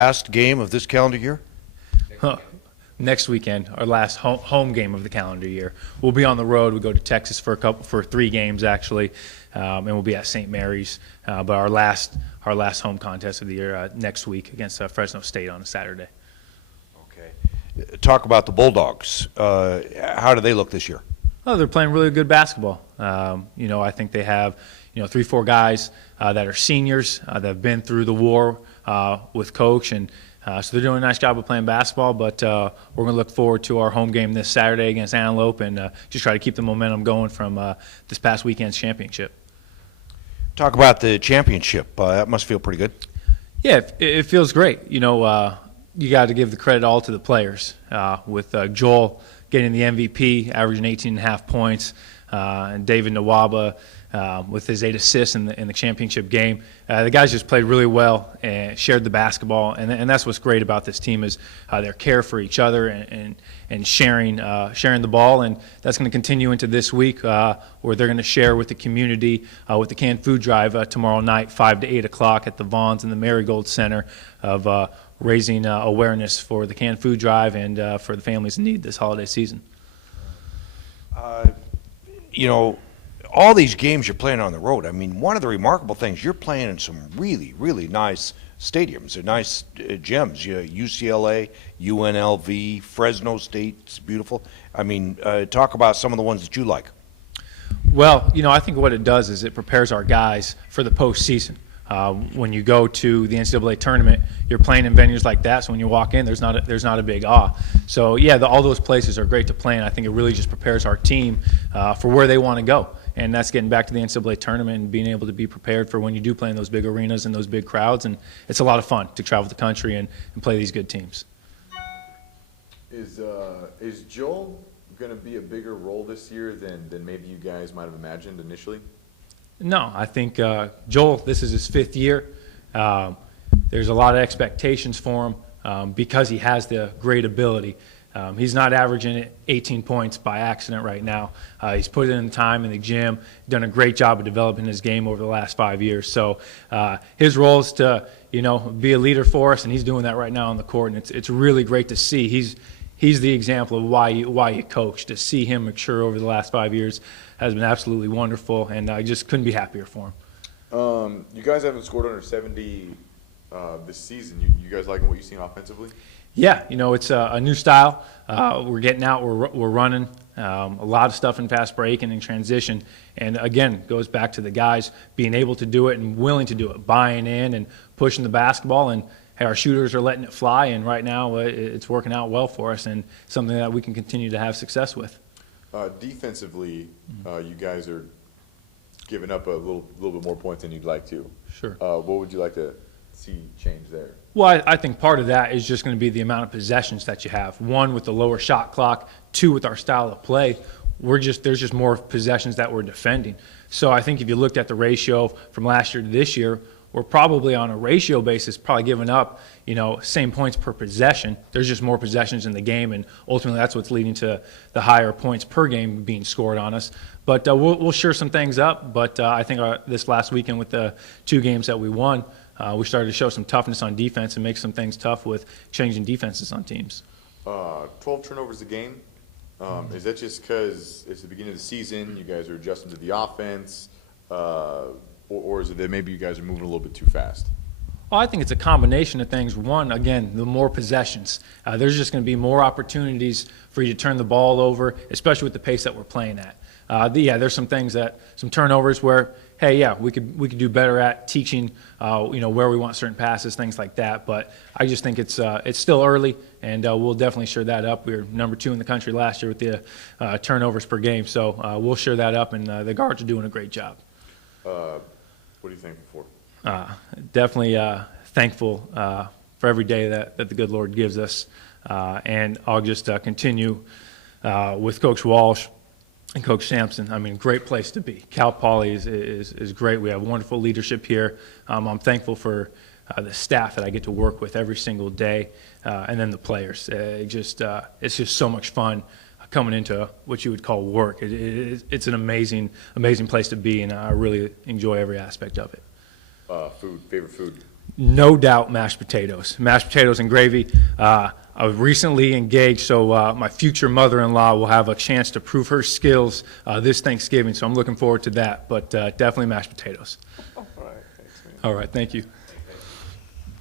Last game of this calendar year? Huh. Next weekend, our last home game of the calendar year. We'll be on the road. We go to Texas for 3 games actually, and we'll be at St. Mary's. But our last home contest of the year next week against Fresno State on a Saturday. Okay. Talk about the Bulldogs. How do they look this year? Oh, they're playing really good basketball. I think they have 3-4 guys that are seniors that have been through the war with Coach, and so they're doing a nice job of playing basketball. But we're going to look forward to our home game this Saturday against Antelope and just try to keep the momentum going from this past weekend's championship. Talk about the championship. That must feel pretty good. Yeah, it feels great. You got to give the credit all to the players. With Joel getting the MVP, averaging 18.5 points, and David Nawaba with his 8 assists in the championship game. The guys just played really well and shared the basketball, and that's what's great about this team is their care for each other and sharing the ball, and that's going to continue into this week where they're going to share with the community with the canned food drive tomorrow night, 5 to 8 o'clock at the Vons and the Marigold Center of raising awareness for the canned food drive and for the families in need this holiday season. All these games you're playing on the road, I mean, one of the remarkable things, you're playing in some really, really nice stadiums. They're nice gems. UCLA, UNLV, Fresno State, it's beautiful. I mean, talk about some of the ones that you like. Well, I think what it does is it prepares our guys for the postseason. When you go to the NCAA tournament, you're playing in venues like that, so when you walk in, there's not a big awe. So, yeah, all those places are great to play in. I think it really just prepares our team for where they want to go. And that's getting back to the NCAA tournament and being able to be prepared for when you do play in those big arenas and those big crowds. And it's a lot of fun to travel the country and play these good teams. Is Joel going to be a bigger role this year than maybe you guys might have imagined initially? No, I think Joel, this is his 5th year. There's a lot of expectations for him because he has the great ability. He's not averaging 18 points by accident right now. He's put in the time in the gym, done a great job of developing his game over the last 5 years. So his role is to, be a leader for us, and he's doing that right now on the court. And it's really great to see. He's the example of why you coach. To see him mature over the last 5 years has been absolutely wonderful, and I just couldn't be happier for him. You guys haven't scored under 70 this season. You guys liking what you've seen offensively? Yeah, it's a new style. We're getting out, we're running, a lot of stuff in fast break and in transition. And again, goes back to the guys being able to do it and willing to do it, buying in and pushing the basketball. And hey, our shooters are letting it fly, and right now it's working out well for us and something that we can continue to have success with. Defensively, you guys are giving up a little bit more points than you'd like to. Sure. What would you like to see change there? Well, I think part of that is just going to be the amount of possessions that you have. 1, with the lower shot clock. 2, with our style of play. There's just more possessions that we're defending. So I think if you looked at the ratio from last year to this year, we're probably on a ratio basis probably giving up, same points per possession. There's just more possessions in the game, and ultimately that's what's leading to the higher points per game being scored on us. But we'll sure some things up. But I think this last weekend with the 2 games that we won, we started to show some toughness on defense and make some things tough with changing defenses on teams. 12 turnovers a game. Is that just because it's the beginning of the season, you guys are adjusting to the offense, or is it that maybe you guys are moving a little bit too fast? Well, I think it's a combination of things. One, again, the more possessions. There's just going to be more opportunities for you to turn the ball over, especially with the pace that we're playing at. There's some things some turnovers where, hey, yeah, we could do better at teaching, where we want certain passes, things like that. But I just think it's still early, and we'll definitely shore that up. We were number 2 in the country last year with the turnovers per game, so we'll shore that up, and the guards are doing a great job. What are you thankful for? Definitely thankful for every day that the good Lord gives us, and I'll just continue with Coach Walsh and Coach Sampson. I mean, great place to be. Cal Poly is great. We have wonderful leadership here. I'm thankful for the staff that I get to work with every single day, and then the players. It's just so much fun coming into what you would call work. It's an amazing place to be, and I really enjoy every aspect of it. Favorite food? no doubt mashed potatoes. Mashed potatoes and gravy. I was recently engaged, so my future mother-in-law will have a chance to prove her skills this Thanksgiving, so I'm looking forward to that, but definitely mashed potatoes. All right, thanks, man. All right, thank you.